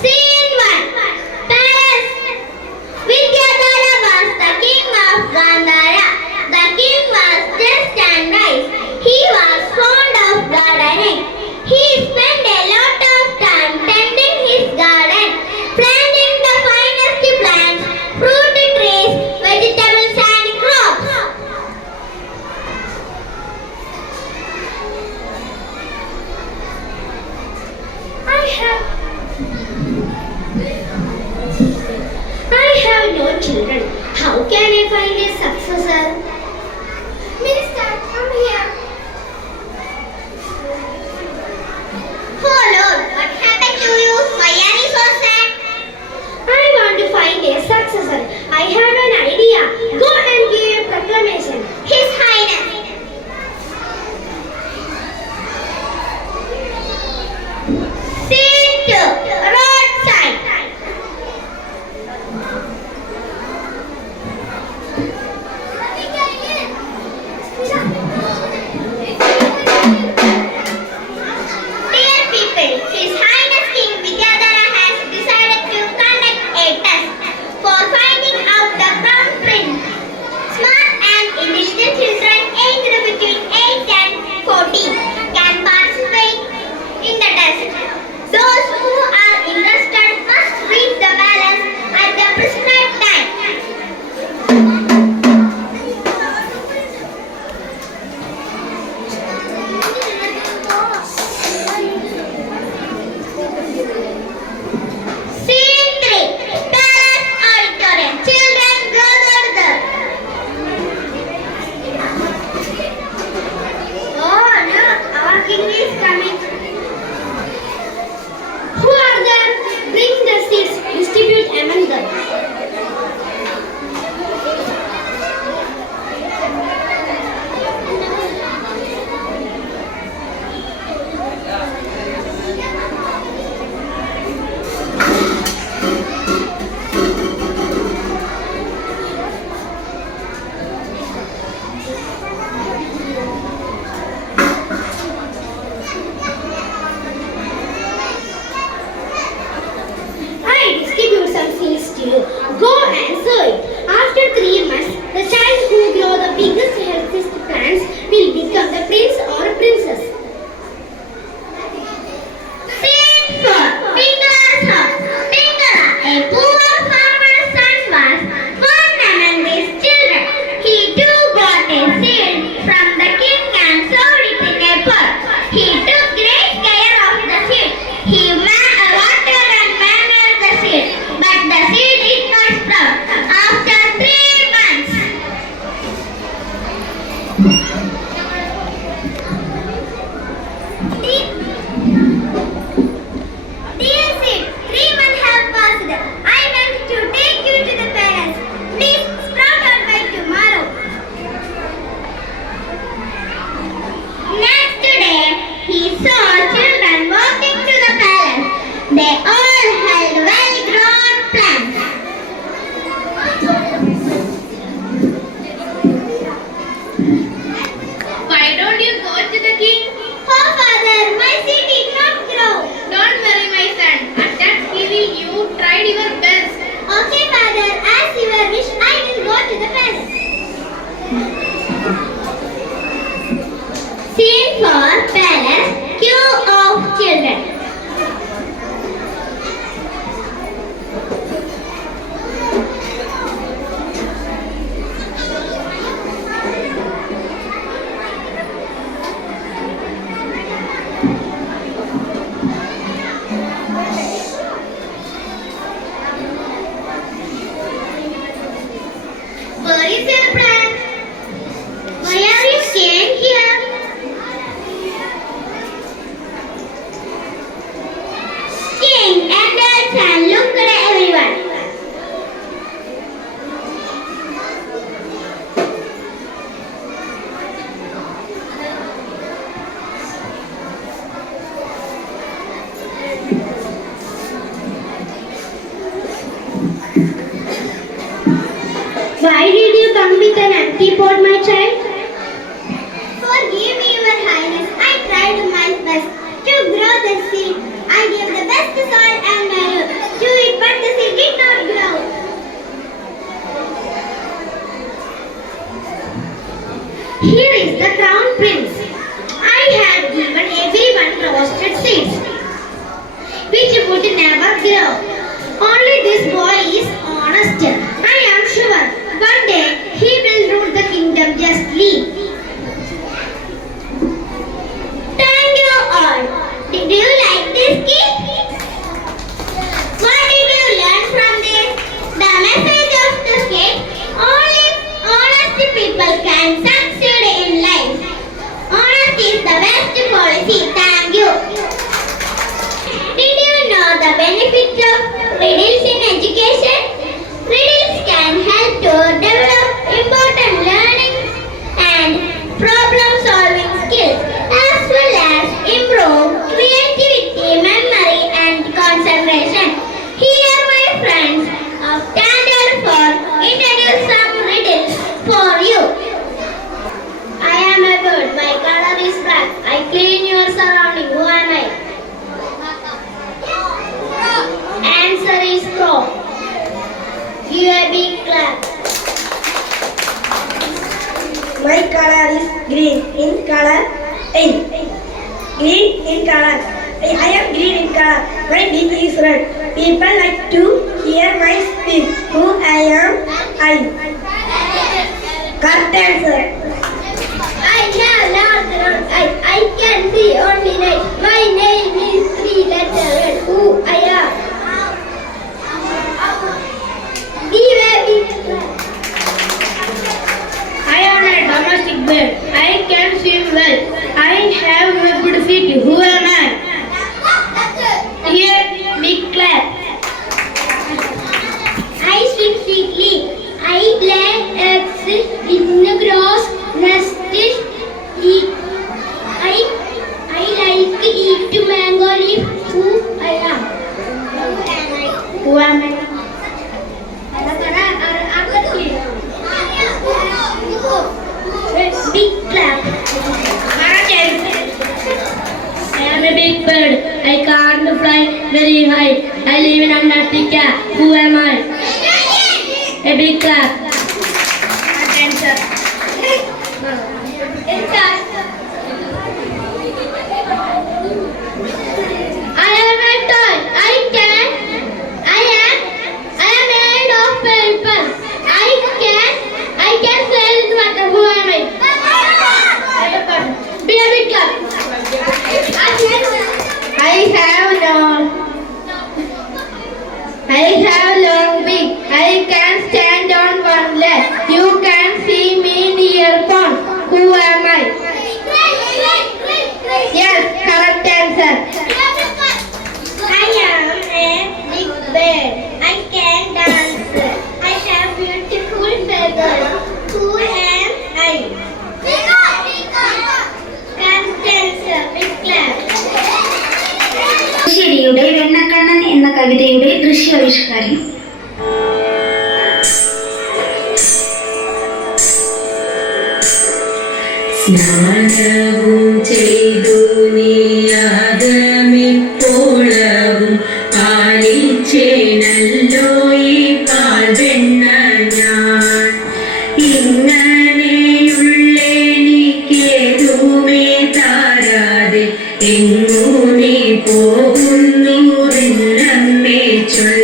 Scene 1. Palace. Vidyadhara was the king of Gandhara. The king was just and nice. He was fond of gardening. He spent a lot of time tending his garden, planting the finest plants, fruit trees, vegetables and crops. I have no children. How can I find a successor? Minister, come here. Oh Lord, what happened to you? Why are you so sad? I want to find a successor. I have an idea. Go and give a proclamation. His Highness. Scene 2. Roadside. Dear people, His Highness King Vidyadhara has decided to conduct a test for finding out the crown prince. Smart and intelligent children aged between 8 and 14 can participate in the test. Those who are interested must reach the palace at the prescribed time. Scene 3. Palace auditorium. Children gathered there. Oh no, our king is coming. Who are there? Bring the seats, distribute among them. I distribute some seeds to you. Go and sow it. After 3 months, the child who grows the biggest, healthiest plants will become the prince or princess. Scene 4. Pingala's house. Pingala, a poor farmer's son, was born among his children. He too got a seed from the king and sowed it in a pot. He took great care of the seed. He watered and managed the seed, but the seed did not sprout. After 3 months, dear seed, 3 months have passed. I want to take you to the palace. Please sprout out by tomorrow. Next day, he saw children walking to the palace. They all held well-grown plants. Why don't you go to the king? Oh, father, my seed did not grow. Don't worry, my son. At that hearing, you tried your best. Okay, father, as your wish, I will go to the palace. Scene 4. Palace. Queue of children. Where is your plan? Why are you staying here? King entered and looked at everyone. Why did you come with an empty pot, my child? Forgive me, Your Highness. I tried my best to grow the seed. I gave the best soil and grow. Only this boy is honest. I am sure one day he will rule the kingdom justly. Thank you all. Did you like this skit? What did you learn from this? The message of the skit: only honest people can succeed in life. Honesty is the best policy. Thank you. Did you know the benefits of riddles in education? Riddles can help to develop important learning and problem-solving skills, as well as improve creativity, memory, and concentration. Here, my friends of Standard 4 introduce some riddles for you. I am a bird. My color is black. I clean your surrounding. Who am I? Answer is crow. Give a big clap. My color is green in color. Green in color. I am green in color. My beak is red. People like to hear my speech. Who I am? Correct answer. I have not run. I can see only night. My name is 3-letter. Who I am? Give a big clap. I am a domestic bird. I can swim well. I have webbed feet. Who am I? Here, big clap. I swim sweetly. I lay eggs in the grass nest. I like eat mango leaf. Who I am? Who am I? Big clap. I am a big bird. I can't fly very high. I live in Antarctica. Who am I? A big clap. Answer. I am a toy. I am made of paper. I can sail in water. Who am I? Be a big clap. I have long beak. I can stand on one leg. You can see me near pond. Who am I? Yes, correct answer. I am a big bird. I can dance. I have beautiful feathers. Who am I? Constanza, big clap. ശരിയുടെ വെണ്ണക്കണ്ണൻ എന്ന കവിതയുടെ ദൃശ്യാവിഷ്കാരം. സ്നാനവും ചെയ്തു നീയാദമിപ്പോളവും പാലിച്ചേനല്ലോ ഈ പാൽവെണ്ണ ഞാൻ. ഇങ്ങനെയുള്ളെനിക്കേതുമേ താരാതെ എങ്ങു നീ പോകുന്നു എന്നമ്മേ ചൊൽ.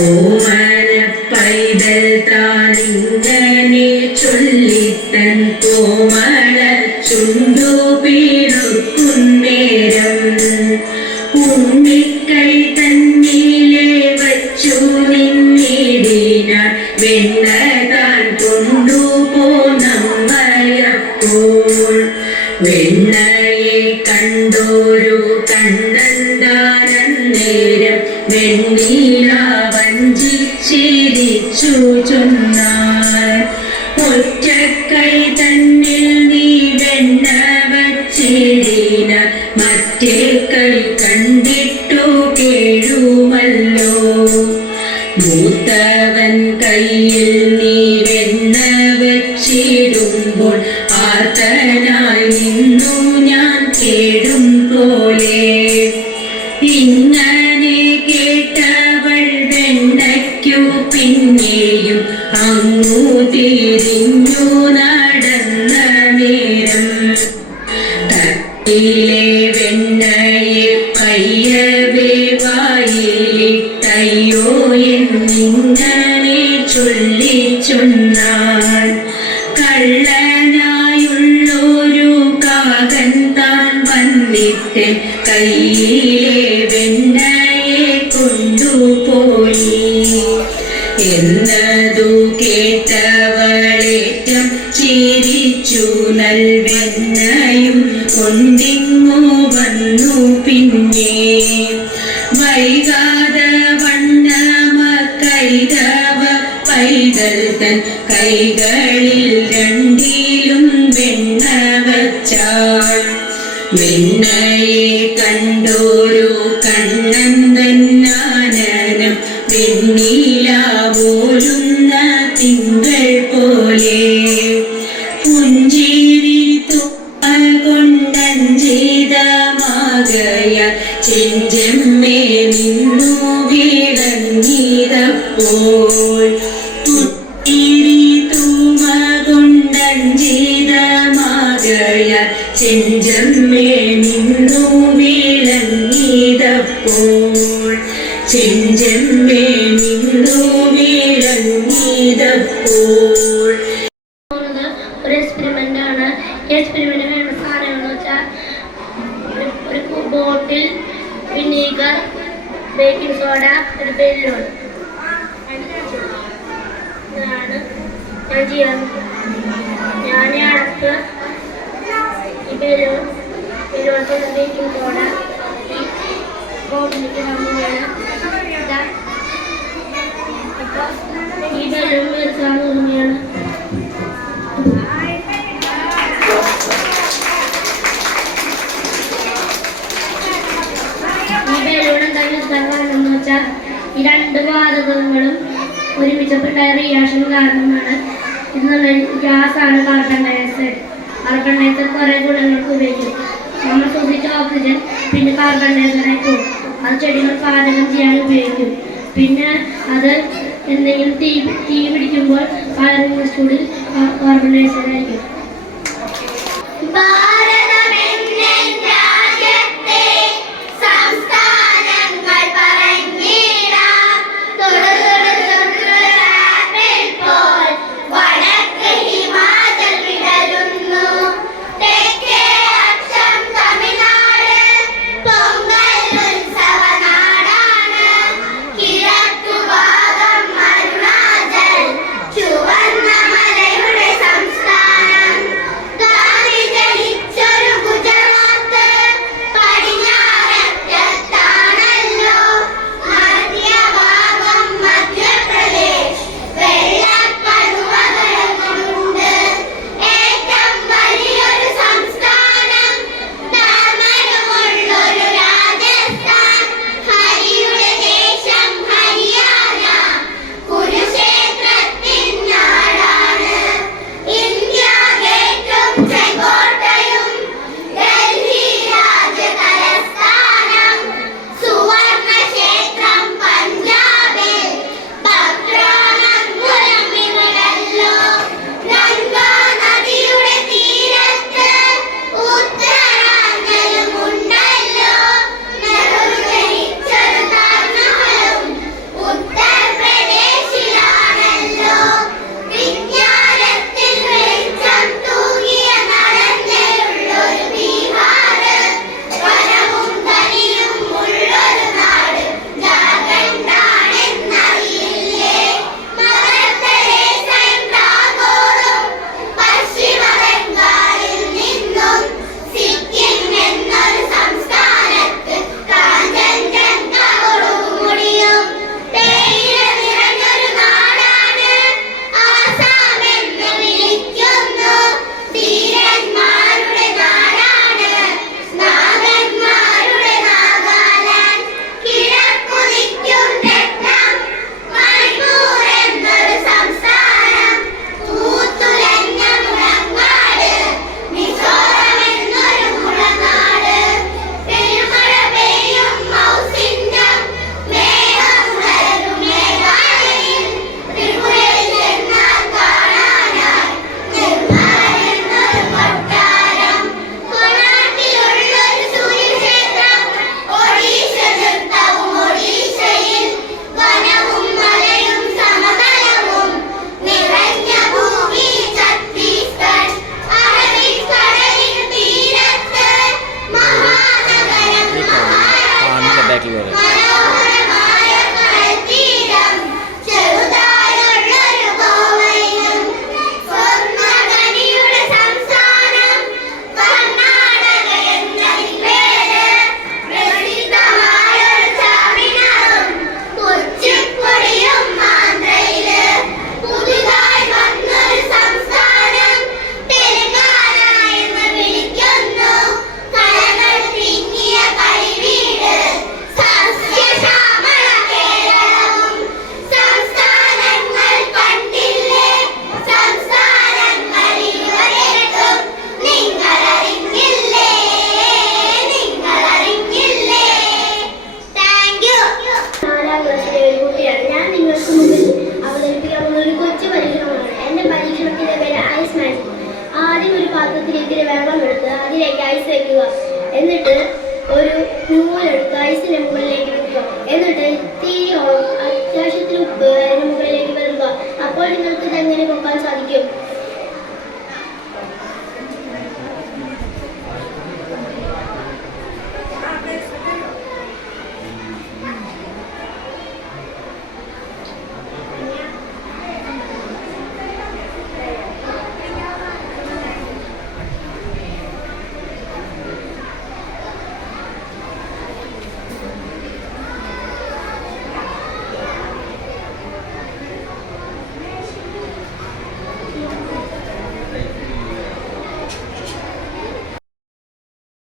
ഓമന പൈതൽ താനിങ്ങനെ ചൊല്ലിത്തൻ കോമള ചുണ്ടു പീടുക്കുന്നേരം ഉണ്ണിക്കൈ തന്നിലെ വച്ചു നിന്നിടിനാൻ വെണ്ണ താൻ കൊണ്ടുപോന്നമ്മയപ്പോൾ. വെണ്ണയെ കണ്ടോരു കണ്ണന്താനന്നേരം വെണ്ണീല വഞ്ചിച്ചിരിച്ചു ചൊന്നാൻ. ഒറ്റക്കൈ തന്നിൽ നീ വെണ്ണ വച്ചിടിന മറ്റേ കൈ കണ്ടിട്ടു കേഴുമല്ലോ. മൂത്തവൻ കയ്യിൽ നീ വെണ്ണ വച്ചിടുമ്പോൾ ആർത്തനായി നിന്നു ഞാൻ കേടും പോലെ. ഇങ്ങനെ കേട്ടവൾ വെണ്ണയ്ക്കു പിന്നെയും അങ്ങു തിരിഞ്ഞു നടന്ന നേരം തട്ടിലെ വെണ്ണയെ പയ്യവേ വായി വായിലിട്ടയ്യോ എന്നിങ്ങനെ ചൊല്ലിച്ചൊന്നാൻ കള്ളനായുള്ളൊരു കാകൻ താൻ വന്നിട്ട് കയ്യിലെ വെണ്ണയെ കൊണ്ടുപോയി എന്നതു കേട്ടവളേറ്റം ചിരിച്ചു നൽവെണ്ണയും കൊണ്ടിങ്ങു വന്നു പിന്നെ വൈകാതെ വണ്ണമക്കൈതവ പൈതൽ തൻ കൈകളിൽ രണ്ടിലും വെണ്ണ വച്ചാൾ വെണ്ണയെ കണ്ടോരു കണ്ണന്തന്നാനനം വെണ്ണിലാവോലുന്ന തിങ്കൾ പോലെ പുഞ്ചിരി തുപ്പ കൊണ്ടഞ്ചിതമാകയ ചെഞ്ചെമ്മേ നിന്നു വിളങ്ങിയതപ്പോൾ പുത്തിരി തൂമ കൊണ്ടഞ്ചിതമാകയ ചെഞ്ചെമ്മേ നിന്നു വിളങ്ങിയതപ്പോൾ ചെഞ്ചെമ്മേ നിന്നു വിളങ്ങിയതപ്പോൾ. ഒരു എക്സ്പെരിമെന്റ് ആണ്. ഈ എക്സ്പെരിമെന്റ് വേണ്ട സാധനങ്ങൾ എന്ന് വെച്ചാൽ ഒരു ബോട്ടിൽ, വിനീഗർ, ബേക്കിംഗ് സോഡ, ഒരു ബെല്ലൂൺ. ഇതാണ് ഞാൻ ചെയ്യാൻ. ഞാൻ അടക്ക് ഈ ബെല്ലൂൺ ബേക്കിംഗ് സോഡ ബോട്ടിലേക്ക് വന്നതാണ്. അപ്പോൾ ഈ ബെല്ലൂൺ എടുക്കാൻ തോന്നുകയാണ്. ഈ രണ്ട് വാതകങ്ങളും ഒരുമിച്ചപ്പെട്ടായ റിയാക്ഷൻ കാരണമാണ്. എന്നുള്ള ഗ്യാസാണ് കാർബൺ ഡയോക്സൈഡ്. കാർബൺ ഡയോക്സൈഡ് കുറേ ഗുണങ്ങൾക്ക് ഉപയോഗിക്കും. നമ്മൾ ശ്വസിച്ച ഓക്സിജൻ പിന്നെ കാർബൺ ഡയോക്സൈഡായി പോകും. അത് ചെടികൾ പാചകം ചെയ്യാൻ ഉപയോഗിക്കും. പിന്നെ അത് എന്തെങ്കിലും തീ പിടിക്കുമ്പോൾ ഫയറിംഗ് ചൂടിൽ കാർബൺ ഡയോക്സൈഡ് ആയിരിക്കും. ചുവന്ന മലയുടെ സംസ്ഥാനം തൊട്ട്